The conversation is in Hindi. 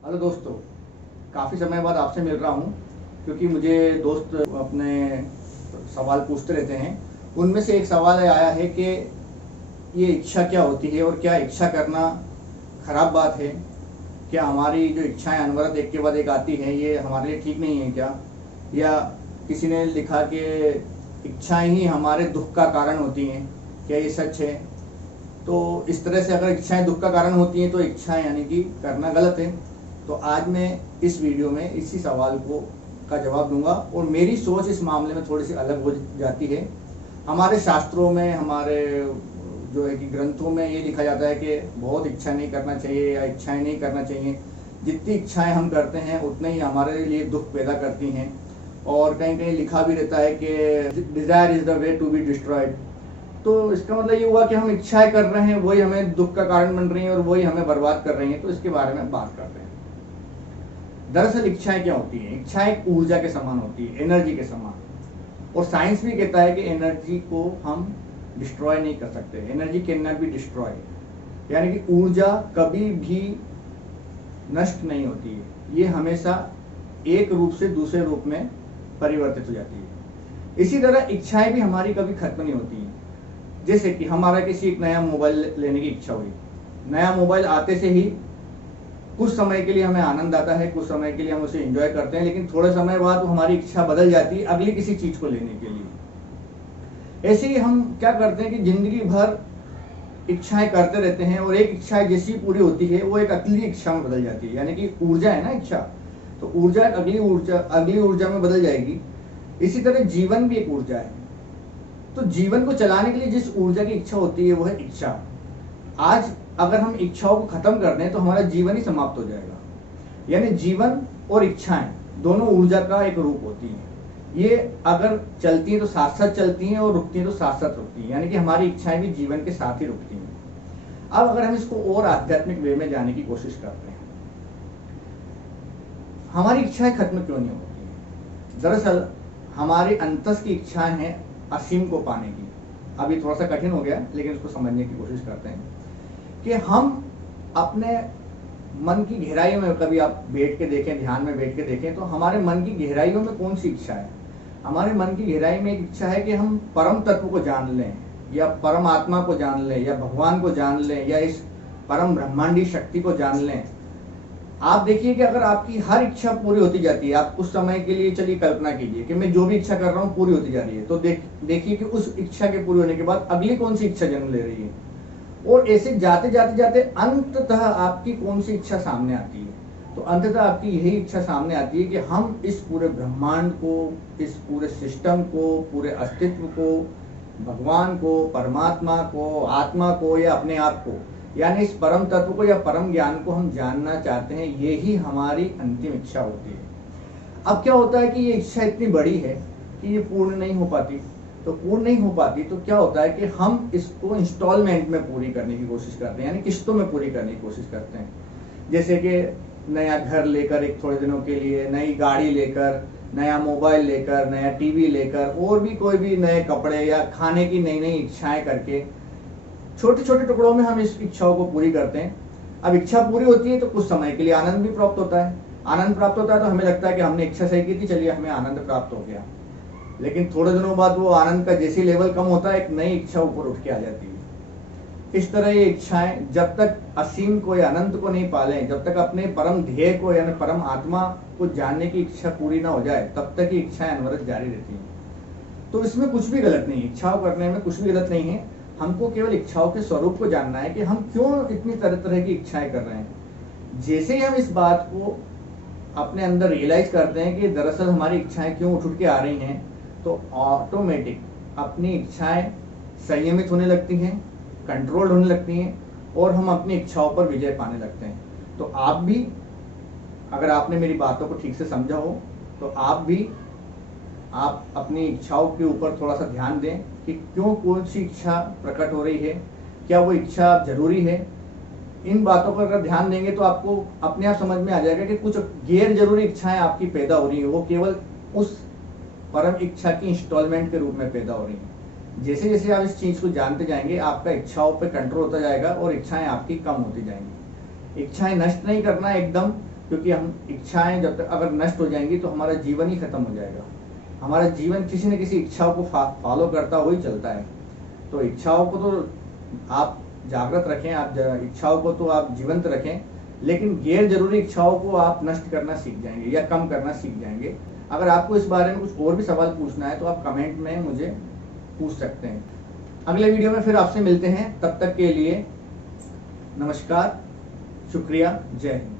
हेलो दोस्तों, काफ़ी समय बाद आपसे मिल रहा हूँ क्योंकि मुझे दोस्त अपने सवाल पूछते रहते हैं। उनमें से एक सवाल आया है कि ये इच्छा क्या होती है और क्या इच्छा करना खराब बात है? क्या हमारी जो इच्छाएं अनवरत एक के बाद एक आती हैं ये हमारे लिए ठीक नहीं है क्या? या किसी ने लिखा कि इच्छाएं ही हमारे दुख का कारण होती हैं, क्या ये सच है? तो इस तरह से अगर इच्छाएं दुख का कारण होती हैं तो इच्छाएं यानी कि करना गलत है। तो आज मैं इस वीडियो में इसी सवाल को का जवाब दूंगा और मेरी सोच इस मामले में थोड़ी सी अलग हो जाती है। हमारे शास्त्रों में, हमारे जो है कि ग्रंथों में ये लिखा जाता है कि बहुत इच्छा नहीं करना चाहिए या इच्छाएं नहीं करना चाहिए। जितनी इच्छाएं हम करते हैं उतने ही हमारे लिए दुख पैदा करती हैं। और कहीं कहीं लिखा भी रहता है कि desire is the way to be destroyed. तो इसका मतलब ये हुआ कि हम इच्छाएं कर रहे हैं, वही हमें दुख का कारण बन रही हैं और वही हमें बर्बाद कर रही हैं। तो इसके बारे में बात करते हैं। दरअसल इच्छाएं क्या होती हैं? इच्छाएं एक ऊर्जा के समान होती है, एनर्जी के समान। और साइंस भी कहता है कि एनर्जी को हम डिस्ट्रॉय नहीं कर सकते। Energy can not be destroy, यानी कि ऊर्जा कभी भी नष्ट नहीं होती है। ये हमेशा एक रूप से दूसरे रूप में परिवर्तित हो जाती है। इसी तरह इच्छाएं भी हमारी कभी खत्म नहीं होती हैं। जैसे कि हमारा किसी एक नया मोबाइल लेने की इच्छा हुई, नया मोबाइल आते से ही कुछ समय के लिए हमें आनंद आता है, कुछ समय के लिए हम उसे एंजॉय करते हैं, लेकिन थोड़े समय बाद हमारी इच्छा बदल जाती है अगली किसी चीज को लेने के लिए। ऐसे ही हम क्या करते हैं कि जिंदगी भर इच्छाएं करते रहते हैं और एक इच्छा जैसी पूरी होती है वो एक अगली इच्छा में बदल जाती है। यानी कि ऊर्जा है ना इच्छा, तो ऊर्जा अगली ऊर्जा में बदल जाएगी। इसी तरह जीवन भी एक ऊर्जा है। तो जीवन को चलाने के लिए जिस ऊर्जा की इच्छा होती है वो है इच्छा। आज अगर हम इच्छाओं को खत्म कर दें तो हमारा जीवन ही समाप्त हो जाएगा। यानी जीवन और इच्छाएं दोनों ऊर्जा का एक रूप होती हैं। ये अगर चलती हैं तो साथ साथ चलती हैं और रुकती हैं तो साथ साथ रुकती हैं। यानी कि हमारी इच्छाएं भी जीवन के साथ ही रुकती हैं। अब अगर हम इसको और आध्यात्मिक वे में जाने की कोशिश करते हैं, हमारी इच्छाएं खत्म क्यों नहीं होती? दरअसल हमारी अंतस की इच्छाएं हैं असीम को पाने की। अभी थोड़ा सा कठिन हो गया लेकिन इसको समझने की कोशिश करते हैं कि हम अपने मन की गहराइयों में, कभी आप बैठ के देखें, ध्यान में बैठ के देखें, तो हमारे मन की गहराइयों में कौन सी इच्छा है? हमारे मन की गहराई में एक इच्छा है कि हम परम तत्व को जान लें, या परम आत्मा को जान लें, या भगवान को जान लें, या इस परम ब्रह्मांडी शक्ति को जान लें। आप देखिए कि अगर आपकी हर इच्छा पूरी होती जाती है, आप कुछ समय के लिए चलिए कल्पना कीजिए कि मैं जो भी इच्छा कर रहा हूँ पूरी होती जा रही है, तो देखिए कि उस इच्छा के पूरी होने के बाद अगली कौन सी इच्छा जन्म ले रही है। और ऐसे जाते जाते जाते अंततः आपकी कौन सी इच्छा सामने आती है? तो अंततः आपकी यही इच्छा सामने आती है कि हम इस पूरे ब्रह्मांड को, इस पूरे सिस्टम को, पूरे अस्तित्व को, भगवान को, परमात्मा को, आत्मा को या अपने आप को, यानी इस परम तत्व को या परम ज्ञान को हम जानना चाहते हैं। यही हमारी अंतिम इच्छा होती है। अब क्या होता है कि ये इच्छा इतनी बड़ी है कि ये पूर्ण नहीं हो पाती। तो पूर्ण नहीं हो पाती तो क्या होता है कि हम इसको इंस्टॉलमेंट में पूरी करने की कोशिश करते हैं, यानी किस्तों में पूरी करने की कोशिश करते हैं। जैसे कि नया घर लेकर एक थोड़े दिनों के लिए, नई गाड़ी लेकर, नया मोबाइल लेकर, नया टीवी लेकर, और भी कोई भी नए कपड़े या खाने की नई नई इच्छाएं करके छोटे छोटे टुकड़ों में हम इस इच्छाओं को पूरी करते हैं। अब इच्छा पूरी होती है तो कुछ समय के लिए आनंद भी प्राप्त होता है। आनंद प्राप्त होता है तो हमें लगता है कि हमने इच्छा सही की थी, चलिए हमें आनंद प्राप्त हो गया। लेकिन थोड़े दिनों बाद वो आनंद का जैसी लेवल कम होता है, एक नई इच्छा ऊपर उठ के आ जाती है। इस तरह ये इच्छाएं जब तक असीम को या अनंत को नहीं पालें, जब तक अपने परम ध्येय को यानी परम आत्मा को जानने की इच्छा पूरी ना हो जाए, तब तक ये इच्छाएं अनवरत जारी रहती हैं। तो इसमें कुछ भी गलत नहीं है, इच्छाओं करने में कुछ भी गलत नहीं है। हमको केवल इच्छाओं के स्वरूप को जानना है कि हम क्यों इतनी तरह तरह की इच्छाएं कर रहे हैं। जैसे ही हम इस बात को अपने अंदर रियलाइज करते हैं कि दरअसल हमारी इच्छाएं क्यों उठ के आ रही हैं, तो ऑटोमेटिक अपनी इच्छाएं संयमित होने लगती हैं, कंट्रोल्ड होने लगती हैं और हम अपनी इच्छाओं पर विजय पाने लगते हैं। तो आप भी, अगर आपने मेरी बातों को ठीक से समझा हो, तो आप अपनी इच्छाओं के ऊपर थोड़ा सा ध्यान दें कि क्यों कौन सी इच्छा प्रकट हो रही है, क्या वो इच्छा जरूरी है। इन बातों पर अगर ध्यान देंगे तो आपको अपने आप समझ में आ जाएगा कि कुछ गैर जरूरी इच्छाएं आपकी पैदा हो रही है, वो केवल उस परम इच्छा की इंस्टॉलमेंट के रूप में पैदा हो रही है। जैसे जैसे आप इस चीज को जानते जाएंगे, आपका इच्छाओं पे कंट्रोल होता जाएगा और इच्छाएं आपकी कम होती जाएंगी। इच्छाएं नष्ट नहीं करना, एकदम क्योंकि हम इच्छाएं जब तक अगर नष्ट हो जाएंगी तो हमारा जीवन ही खत्म हो जाएगा। हमारा जीवन किसी न किसी इच्छाओं को फॉलो करता हुआ ही चलता है। तो इच्छाओं को तो आप जागृत रखें, आप इच्छाओं को तो आप जीवंत रखें, लेकिन गैर जरूरी इच्छाओं को आप नष्ट करना सीख जाएंगे या कम करना सीख जाएंगे। अगर आपको इस बारे में कुछ और भी सवाल पूछना है तो आप कमेंट में मुझे पूछ सकते हैं। अगले वीडियो में फिर आपसे मिलते हैं, तब तक के लिए नमस्कार, शुक्रिया, जय हिंद।